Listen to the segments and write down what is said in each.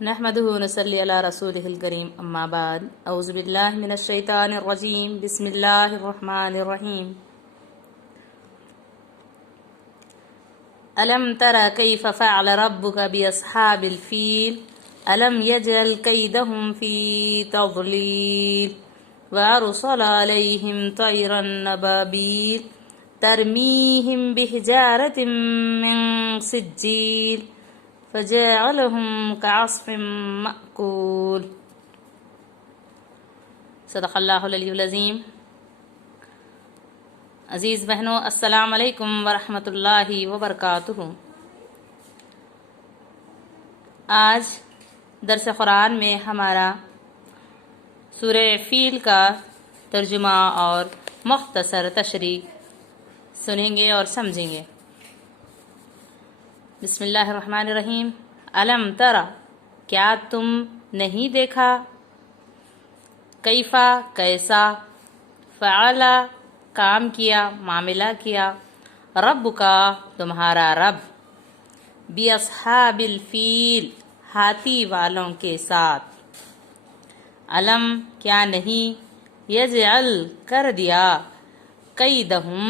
نحمده ونصلي على رسوله الكريم اما بعد اعوذ بالله من الشيطان الرجيم بسم الله الرحمن الرحيم ألم تر كيف فعل ربك بأصحاب الفيل ألم يجعل كيدهم في تضليل وأرسل عليهم طيرا أبابيل ترميهم بحجارة من سجيل فجعلهم كعصف مأكول صدق اللہ العلی العظیم۔ عزیز بہنوں، السلام علیکم ورحمۃ اللہ وبرکاتہ۔ آج درس قرآن میں ہمارا سورہ فیل کا ترجمہ اور مختصر تشریح سنیں گے اور سمجھیں گے۔ بسم اللہ الرحمن الرحیم۔ علم ترا، کیا تم نہیں دیکھا، کیفا کیسا، فعلا کام کیا، معاملہ کیا، رب کا تمہارا رب، باصحاب الفیل ہاتھی والوں کے ساتھ، علم کیا نہیں، یجعل کر دیا، قیدہم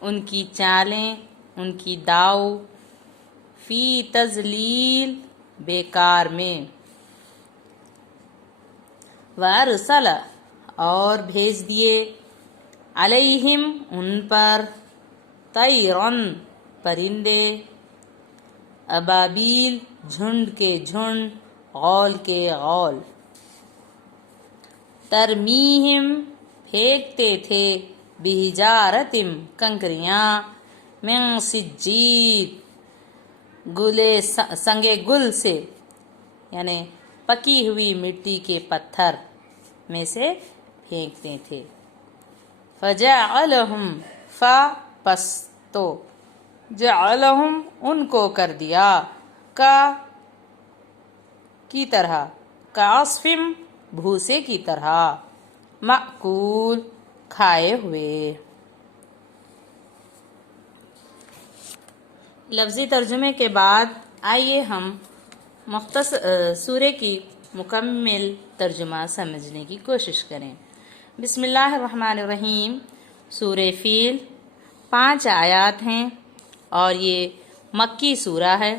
ان کی چالیں، ان کی داؤ، فی تضلیل بیکار میں، وارسل اور بھیج دیے، علیہم ان پر، طیرن پرندے، ابابیل جھنڈ کے جھنڈ، غول کے غول، ترمیہم پھینکتے تھے، بحجارتم کنکریاں، من سجید گلے سنگے گل سے، یعنی پکی ہوئی مٹی کے پتھر میں سے پھینکتے تھے، فجعلہم پس تو، جعلہم ان کو کر دیا، کی طرح، کعصفم بھوسے کی طرح، مأکول کھائے ہوئے۔ لفظی ترجمے کے بعد آئیے ہم مختصر سورے کی مکمل ترجمہ سمجھنے کی کوشش کریں۔ بسم اللہ الرحمن الرحیم۔ سورہ فیل 5 آیات ہیں اور یہ مکی سورہ ہے۔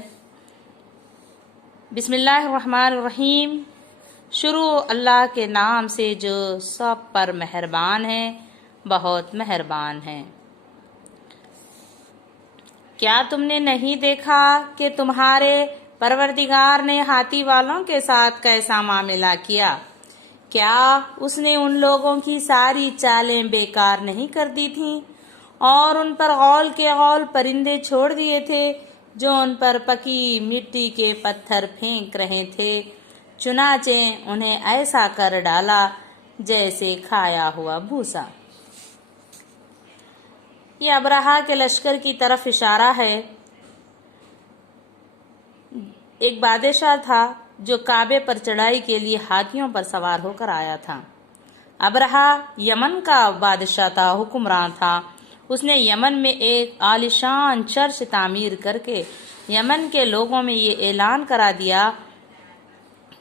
بسم اللہ الرحمن الرحیم، شروع اللہ کے نام سے جو سب پر مہربان ہے، بہت مہربان ہے۔ کیا تم نے نہیں دیکھا کہ تمہارے پروردگار نے ہاتھی والوں کے ساتھ کیسا معاملہ کیا؟ کیا اس نے ان لوگوں کی ساری چالیں بیکار نہیں کر دی تھیں اور ان پر غول کے غول پرندے چھوڑ دیے تھے جو ان پر پکی مٹی کے پتھر پھینک رہے تھے، چنانچہ انہیں ایسا کر ڈالا جیسے کھایا ہوا بھوسا۔ یہ ابرہہ کے لشکر کی طرف اشارہ ہے۔ ایک بادشاہ تھا جو کعبے پر چڑھائی کے لیے ہاتھیوں پر سوار ہو کر آیا تھا۔ ابرہہ یمن کا بادشاہ تھا، حکمران تھا۔ اس نے یمن میں ایک عالیشان چرچ تعمیر کر کے یمن کے لوگوں میں یہ اعلان کرا دیا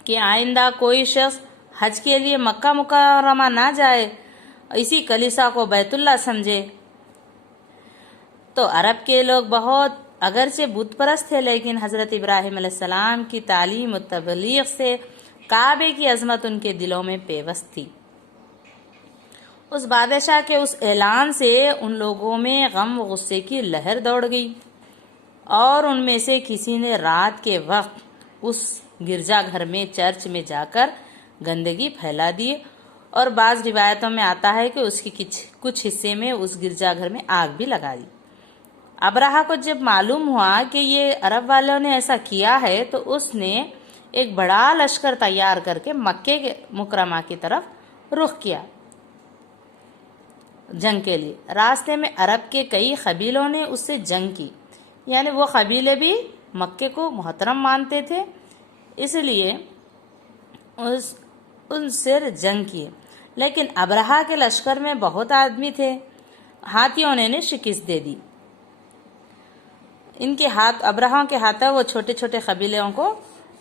کہ آئندہ کوئی شخص حج کے لیے مکہ مکرمہ نہ جائے، اسی کلیسا کو بیت اللہ سمجھے۔ تو عرب کے لوگ بہت اگرچہ بت پرست تھے، لیکن حضرت ابراہیم علیہ السلام کی تعلیم و تبلیغ سے کعبے کی عظمت ان کے دلوں میں پیوست تھی۔ اس بادشاہ کے اس اعلان سے ان لوگوں میں غم و غصے کی لہر دوڑ گئی اور ان میں سے کسی نے رات کے وقت اس گرجا گھر میں، چرچ میں جا کر گندگی پھیلا دی، اور بعض روایتوں میں آتا ہے کہ اس کی کچھ حصے میں اس گرجا گھر میں آگ بھی لگا دی۔ ابرہہ کو جب معلوم ہوا کہ یہ عرب والوں نے ایسا کیا ہے تو اس نے ایک بڑا لشکر تیار کر کے مکے کے مکرمہ کی طرف رخ کیا جنگ کے لیے۔ راستے میں عرب کے کئی قبیلوں نے اس سے جنگ کی، یعنی وہ قبیلے بھی مکے کو محترم مانتے تھے، اس لیے ان سے جنگ کی، لیکن ابرہہ کے لشکر میں بہت آدمی تھے، ہاتھیوں نے شکست دے دی۔ ان کے ہاتھ ابرہہ کے ہاتھوں وہ چھوٹے چھوٹے قبیلوں کو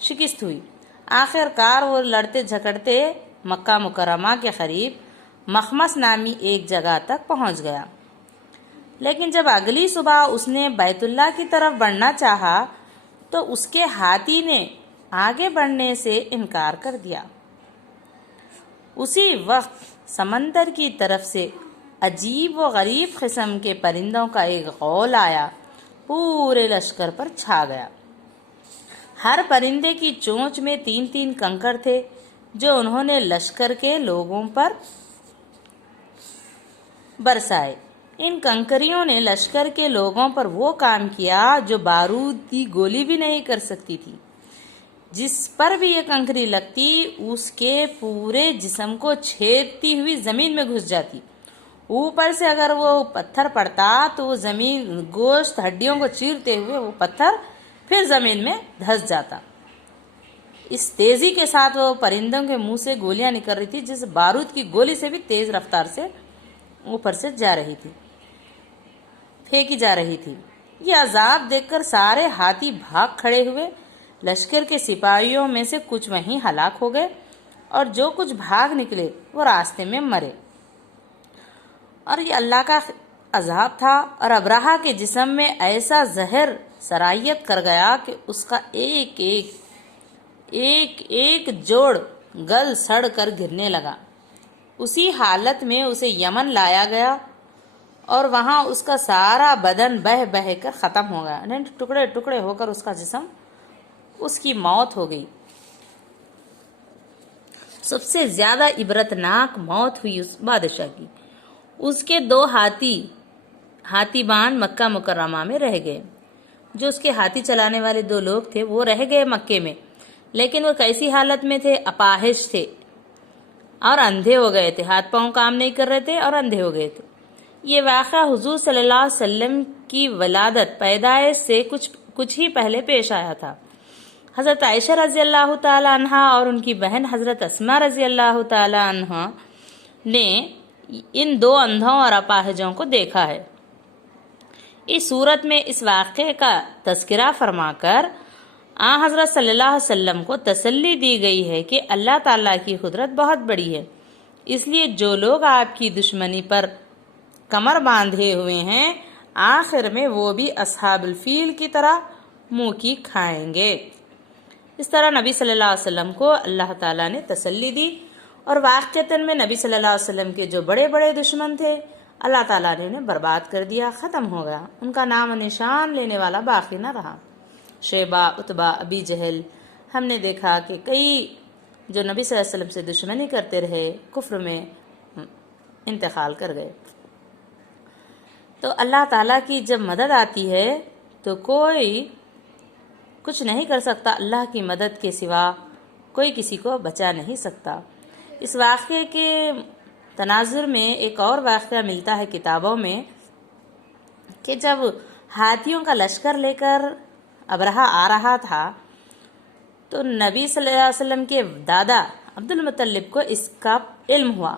شکست ہوئی۔ آخر کار وہ لڑتے جھگڑتے مکہ مکرمہ کے قریب مخمس نامی ایک جگہ تک پہنچ گیا، لیکن جب اگلی صبح اس نے بیت اللہ کی طرف بڑھنا چاہا تو اس کے ہاتھی نے آگے بڑھنے سے انکار کر دیا۔ اسی وقت سمندر کی طرف سے عجیب و غریب قسم کے پرندوں کا ایک غول آیا، پورے لشکر پر چھا گیا۔ ہر پرندے کی چونچ میں 3 کنکر تھے جو انہوں نے لشکر کے لوگوں پر برسائے۔ ان کنکریوں نے لشکر کے لوگوں پر وہ کام کیا جو بارود کی گولی بھی نہیں کر سکتی تھی۔ جس پر بھی یہ کنکری لگتی اس کے پورے جسم کو چھیدتی ہوئی زمین میں گھس جاتی۔ اوپر سے اگر وہ پتھر پڑتا تو وہ زمین گوشت ہڈیوں کو چیرتے ہوئے وہ پتھر پھر زمین میں دھس جاتا۔ اس تیزی کے ساتھ وہ پرندوں کے منہ سے گولیاں نکل رہی تھی جس بارود کی گولی سے بھی تیز رفتار سے اوپر سے جا رہی تھی، پھینکی جا رہی تھی۔ یہ عذاب دیکھ کر سارے ہاتھی بھاگ کھڑے ہوئے۔ لشکر کے سپاہیوں میں سے کچھ وہیں ہلاک ہو گئے اور جو کچھ بھاگ نکلے وہ راستے میں مرے۔ اور یہ اللہ کا عذاب تھا، اور ابرہہ کے جسم میں ایسا زہر سرایت کر گیا کہ اس کا ایک جوڑ گل سڑ کر گرنے لگا۔ اسی حالت میں اسے یمن لایا گیا اور وہاں اس کا سارا بدن بہہ کر ختم ہو گیا، یعنی ٹکڑے ٹکڑے ہو کر اس کا جسم، اس کی موت ہو گئی۔ سب سے زیادہ عبرتناک موت ہوئی اس بادشاہ کی۔ اس کے 2 ہاتھی بان مکہ مکرمہ میں رہ گئے۔ جو اس کے ہاتھی چلانے والے 2 لوگ تھے وہ رہ گئے مکے میں، لیکن وہ کیسی حالت میں تھے؟ اپاہج تھے اور اندھے ہو گئے تھے، ہاتھ پاؤں کام نہیں کر رہے تھے اور اندھے ہو گئے تھے۔ یہ واقعہ حضور صلی اللہ علیہ وسلم کی ولادت پیدائش سے کچھ ہی پہلے پیش آیا تھا۔ حضرت عائشہ رضی اللہ تعالی عنہ اور ان کی بہن حضرت اسماء رضی اللہ تعالی عنہ نے ان 2 اندھوں اور اپاہجوں کو دیکھا ہے۔ اس صورت میں اس واقعے کا تذکرہ فرما کر حضرت صلی اللہ علیہ وسلم کو تسلی دی گئی ہے کہ اللہ تعالیٰ کی قدرت بہت بڑی ہے، اس لیے جو لوگ آپ کی دشمنی پر کمر باندھے ہوئے ہیں آخر میں وہ بھی اصحاب الفیل کی طرح منہ کی کھائیں گے۔ اس طرح نبی صلی اللہ علیہ وسلم کو اللہ تعالیٰ نے تسلی دی، اور واقعتاً میں نبی صلی اللہ علیہ وسلم کے جو بڑے بڑے دشمن تھے اللہ تعالیٰ نے انہیں برباد کر دیا، ختم ہو گیا، ان کا نام و نشان لینے والا باقی نہ رہا۔ شیبہ، عتبہ، ابی جہل، ہم نے دیکھا کہ کئی جو نبی صلی اللہ علیہ وسلم سے دشمنی کرتے رہے کفر میں انتقال کر گئے۔ تو اللہ تعالیٰ کی جب مدد آتی ہے تو کوئی کچھ نہیں کر سکتا، اللہ کی مدد کے سوا کوئی کسی کو بچا نہیں سکتا۔ اس واقعے کے تناظر میں ایک اور واقعہ ملتا ہے کتابوں میں کہ جب ہاتھیوں کا لشکر لے کر ابرہہ آ رہا تھا تو نبی صلی اللہ علیہ وسلم کے دادا عبد المطلب کو اس کا علم ہوا،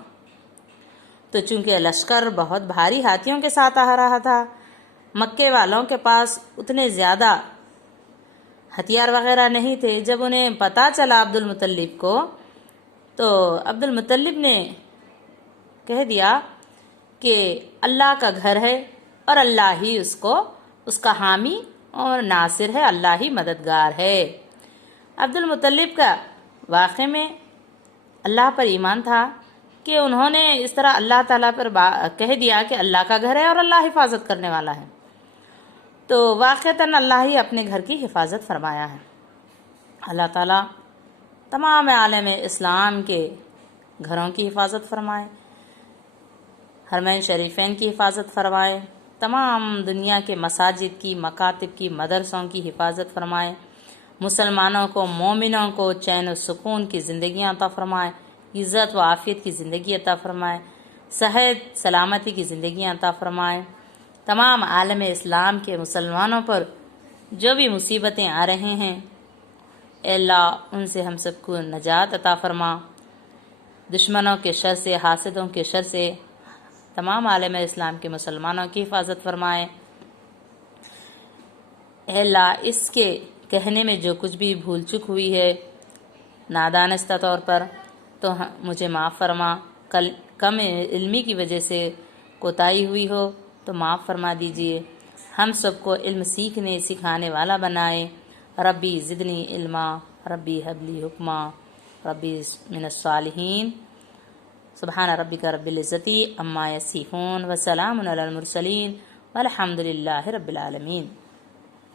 تو چونکہ لشکر بہت بھاری ہاتھیوں کے ساتھ آ رہا تھا، مکے والوں کے پاس اتنے زیادہ ہتھیار وغیرہ نہیں تھے، جب انہیں پتہ چلا عبد المطلب کو تو عبد المطلب نے کہہ دیا کہ اللہ کا گھر ہے اور اللہ ہی اس کا حامی اور ناصر ہے، اللہ ہی مددگار ہے۔ عبد المطلب کا واقع میں اللہ پر ایمان تھا کہ انہوں نے اس طرح اللہ تعالیٰ پر کہہ دیا کہ اللہ کا گھر ہے اور اللہ حفاظت کرنے والا ہے، تو واقعتاً اللہ ہی اپنے گھر کی حفاظت فرمایا ہے۔ اللہ تعالیٰ تمام عالم اسلام کے گھروں کی حفاظت فرمائے، حرمین شریفین کی حفاظت فرمائے، تمام دنیا کے مساجد کی، مکاتب کی، مدرسوں کی حفاظت فرمائے، مسلمانوں کو، مومنوں کو چین و سکون کی زندگیاں عطا فرمائے، عزت و عافیت کی زندگی عطا فرمائے، صحت سلامتی کی زندگیاں عطا فرمائے۔ تمام عالم اسلام کے مسلمانوں پر جو بھی مصیبتیں آ رہے ہیں اے اللہ ان سے ہم سب کو نجات عطا فرما، دشمنوں کے شر سے، حاسدوں کے شر سے تمام عالم اسلام کے مسلمانوں کی حفاظت فرمائے۔ اے اللہ اس کے کہنے میں جو کچھ بھی بھول چک ہوئی ہے نادانستہ طور پر تو مجھے معاف فرما، کم علمی کی وجہ سے کوتاہی ہوئی ہو تو معاف فرما دیجیے، ہم سب کو علم سیکھنے سکھانے والا بنائے۔ ربی زدنی علما، ربی حبلی حکما، ربی من الصالحین۔ سبحان ربک رب العزت عما یصفون وسلام علی المرسلین والحمد للہ رب العالمین۔